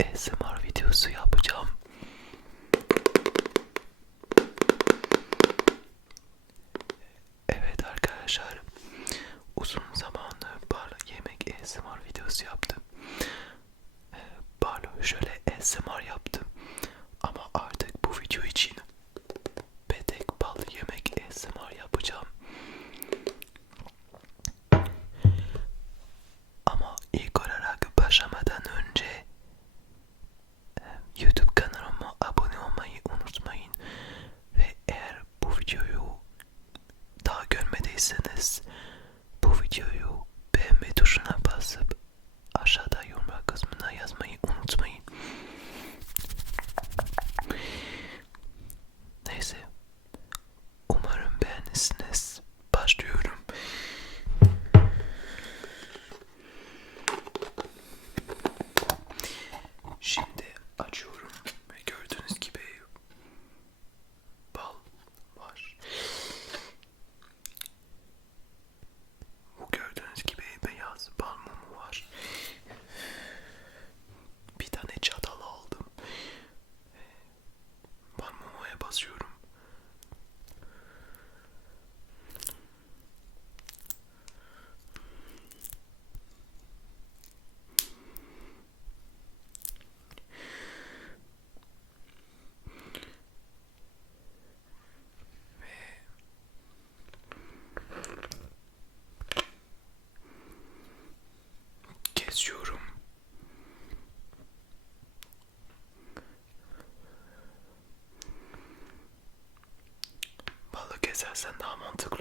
ASMR Balık kesersen daha mantıklı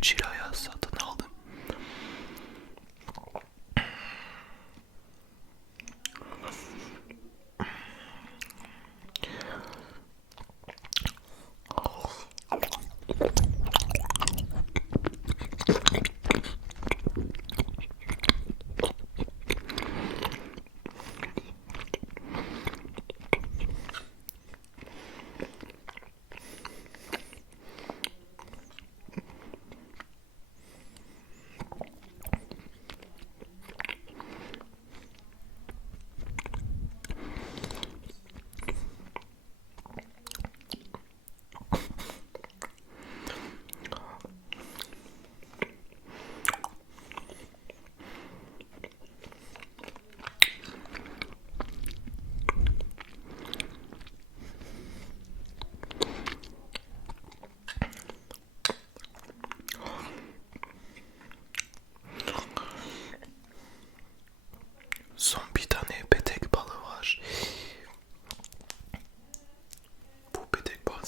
유치라였어.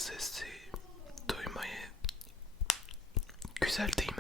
sesi duymayı güzel değil.